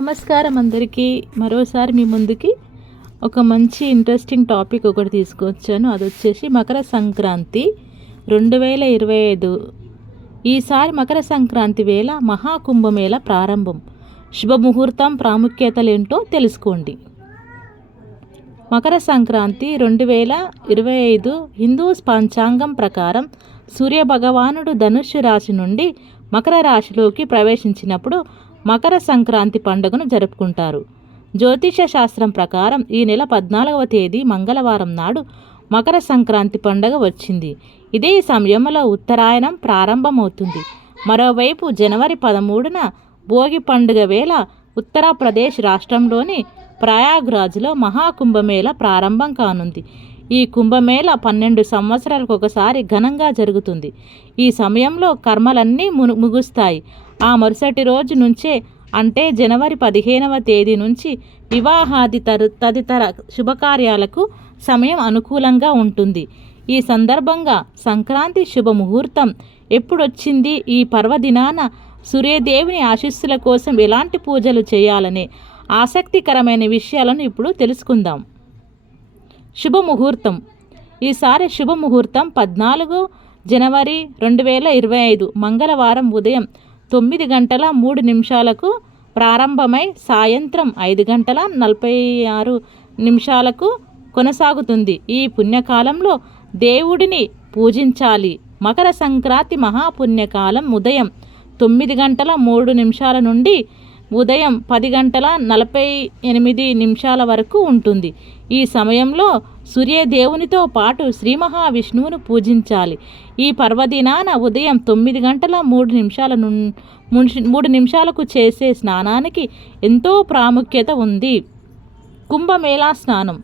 నమస్కారం అందరికీ. మరోసారి మీ ముందుకి ఒక మంచి ఇంట్రెస్టింగ్ టాపిక్ ఒకటి తీసుకొచ్చాను. అది వచ్చేసి మకర సంక్రాంతి 2025. ఈసారి మకర సంక్రాంతి వేళ మహాకుంభమేళ ప్రారంభం. శుభముహూర్తం ప్రాముఖ్యతలేంటో తెలుసుకోండి. మకర సంక్రాంతి 2025 హిందూ పంచాంగం ప్రకారం సూర్యభగవానుడు ధనుస్సు రాశి నుండి మకర రాశిలోకి ప్రవేశించినప్పుడు మకర సంక్రాంతి పండుగను జరుపుకుంటారు. జ్యోతిష శాస్త్రం ప్రకారం ఈ నెల 14వ తేదీ మంగళవారం నాడు మకర సంక్రాంతి పండుగ వచ్చింది. ఇదే సమయంలో ఉత్తరాయణం ప్రారంభమవుతుంది. మరోవైపు జనవరి 13న భోగి పండుగ వేళ ఉత్తరప్రదేశ్ రాష్ట్రంలోని ప్రయాగ్రాజ్లో మహాకుంభమేళ ప్రారంభం కానుంది. ఈ కుంభమేళ 12 సంవత్సరాలకు ఒకసారి ఘనంగా జరుగుతుంది. ఈ సమయంలో కర్మలన్నీ ముగుస్తాయి. ఆ మరుసటి రోజు నుంచే అంటే జనవరి 15వ తేదీ నుంచి వివాహాది తదితర శుభకార్యాలకు సమయం అనుకూలంగా ఉంటుంది. ఈ సందర్భంగా సంక్రాంతి శుభముహూర్తం ఎప్పుడొచ్చింది, ఈ పర్వదినాన సూర్యదేవుని ఆశీస్సుల కోసం ఎలాంటి పూజలు చేయాలనే ఆసక్తికరమైన విషయాలను ఇప్పుడు తెలుసుకుందాం. శుభముహూర్తం. ఈసారి శుభముహూర్తం 14 జనవరి 2025 మంగళవారం ఉదయం 9:03 ప్రారంభమై సాయంత్రం 5:46 కొనసాగుతుంది. ఈ పుణ్యకాలంలో దేవుడిని పూజించాలి. మకర సంక్రాంతి మహాపుణ్యకాలం ఉదయం 9:03 నుండి ఉదయం 10:48 వరకు ఉంటుంది. ఈ సమయంలో సూర్యదేవునితో పాటు శ్రీ మహావిష్ణువును పూజించాలి. ఈ పర్వదినాన ఉదయం 9:03 చేసే స్నానానికి ఎంతో ప్రాముఖ్యత ఉంది. కుంభమేళా స్నానం.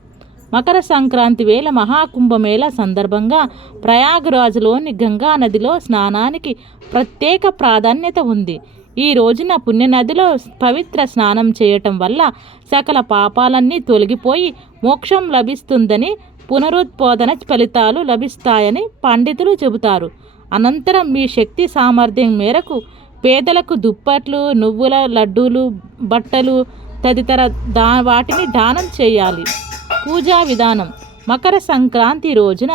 మకర సంక్రాంతి వేళ మహాకుంభమేళ సందర్భంగా ప్రయాగ్రాజ్లోని గంగా నదిలో స్నానానికి ప్రత్యేక ప్రాధాన్యత ఉంది. ఈ రోజున పుణ్యనదిలో పవిత్ర స్నానం చేయటం వల్ల సకల పాపాలన్నీ తొలగిపోయి మోక్షం లభిస్తుందని, పునరుత్పాదన ఫలితాలు లభిస్తాయని పండితులు చెబుతారు. అనంతరం మీ శక్తి సామర్థ్యం మేరకు పేదలకు దుప్పట్లు, నువ్వుల లడ్డూలు, బట్టలు తదితర వాటిని దానం చేయాలి. పూజా విధానం. మకర సంక్రాంతి రోజున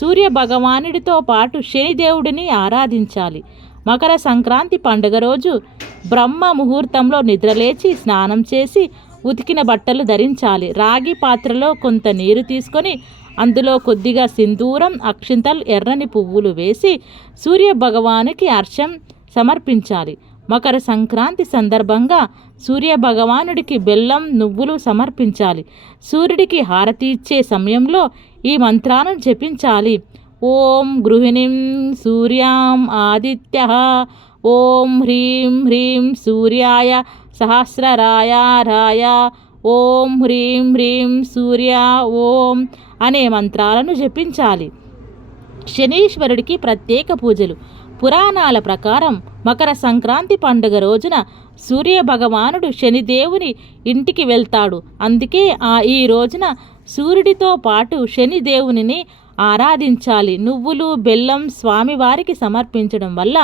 సూర్య భగవానుడితో పాటు శనిదేవుడిని ఆరాధించాలి. మకర సంక్రాంతి పండుగ రోజు బ్రహ్మ ముహూర్తంలో నిద్రలేచి స్నానం చేసి ఉతికిన బట్టలు ధరించాలి. రాగి పాత్రలో కొంత నీరు తీసుకొని అందులో కొద్దిగా సింధూరం, అక్షింతలు, ఎర్రని పువ్వులు వేసి సూర్య భగవానుకి అర్ఘ్యం సమర్పించాలి. మకర సంక్రాంతి సందర్భంగా సూర్య భగవానుడికి బెల్లం, నువ్వులు సమర్పించాలి. సూర్యుడికి హారతి ఇచ్చే సమయంలో ఈ మంత్రాలను జపించాలి. ఓం గృహిణీం సూర్యాం ఆదిత్యః, ఓం హ్రీం హ్రీం సూర్యాయ సహస్రరాయ రాయ, ఓం హ్రీం హ్రీం సూర్య ఓం అనే మంత్రాలను జపించాలి. శనీశ్వరుడికి ప్రత్యేక పూజలు. పురాణాల ప్రకారం మకర సంక్రాంతి పండుగ రోజున సూర్య భగవానుడు శనిదేవుని ఇంటికి వెళ్తాడు. అందుకే ఈ రోజున సూర్యుడితో పాటు శనిదేవుని ఆరాధించాలి. నువ్వులు, బెల్లం స్వామివారికి సమర్పించడం వల్ల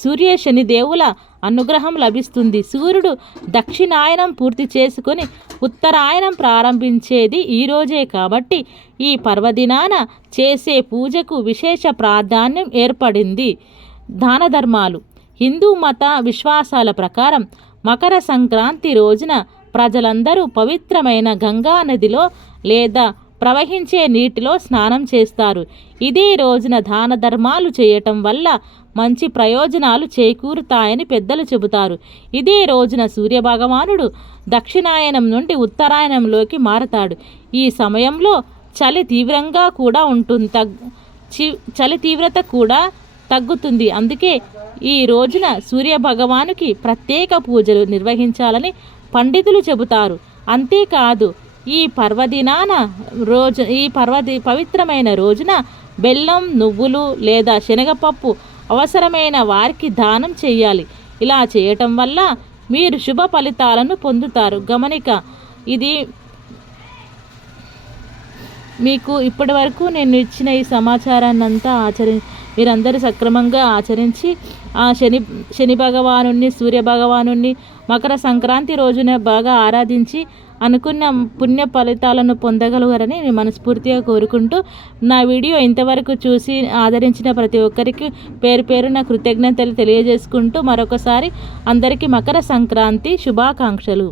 సూర్య శనిదేవుల అనుగ్రహం లభిస్తుంది. సూర్యుడు దక్షిణాయనం పూర్తి చేసుకొని ఉత్తరాయణం ప్రారంభించేది ఈ రోజే కాబట్టి ఈ పర్వదినాన చేసే పూజకు విశేష ప్రాధాన్యం ఏర్పడింది. దాన ధర్మాలు. హిందూ మత విశ్వాసాల ప్రకారం మకర సంక్రాంతి రోజున ప్రజలందరూ పవిత్రమైన గంగా నదిలో లేదా ప్రవహించే నీటిలో స్నానం చేస్తారు. ఇదే రోజున దాన ధర్మాలు చేయటం వల్ల మంచి ప్రయోజనాలు చేకూరుతాయని పెద్దలు చెబుతారు. ఇదే రోజున సూర్యభగవానుడు దక్షిణాయనం నుండి ఉత్తరాయణంలోకి మారతాడు. ఈ సమయంలో చలి తీవ్రంగా కూడా ఉంటుంది. చలి తీవ్రత కూడా తగ్గుతుంది. అందుకే ఈ రోజున సూర్యభగవానుకి ప్రత్యేక పూజలు నిర్వహించాలని పండితులు చెబుతారు. అంతేకాదు ఈ పవిత్రమైన రోజున బెల్లం, నువ్వులు లేదా శనగపప్పు అవసరమైన వారికి దానం చేయాలి. ఇలా చేయటం వల్ల మీరు శుభ ఫలితాలను పొందుతారు. గమనిక. ఇది మీకు ఇప్పటి వరకు నేను ఇచ్చిన ఈ సమాచారాన్ని అంతా మీరందరూ సక్రమంగా ఆచరించి ఆ శని భగవానుణ్ణి, సూర్య భగవానుణ్ణి మకర సంక్రాంతి రోజున బాగా ఆరాధించి అనుకున్న పుణ్య ఫలితాలను పొందగలగరని నేను మనస్ఫూర్తిగా కోరుకుంటూ, నా వీడియో ఇంతవరకు చూసి ఆదరించిన ప్రతి ఒక్కరికి పేరు పేరున కృతజ్ఞతలు తెలియజేసుకుంటూ మరొకసారి అందరికీ మకర సంక్రాంతి శుభాకాంక్షలు.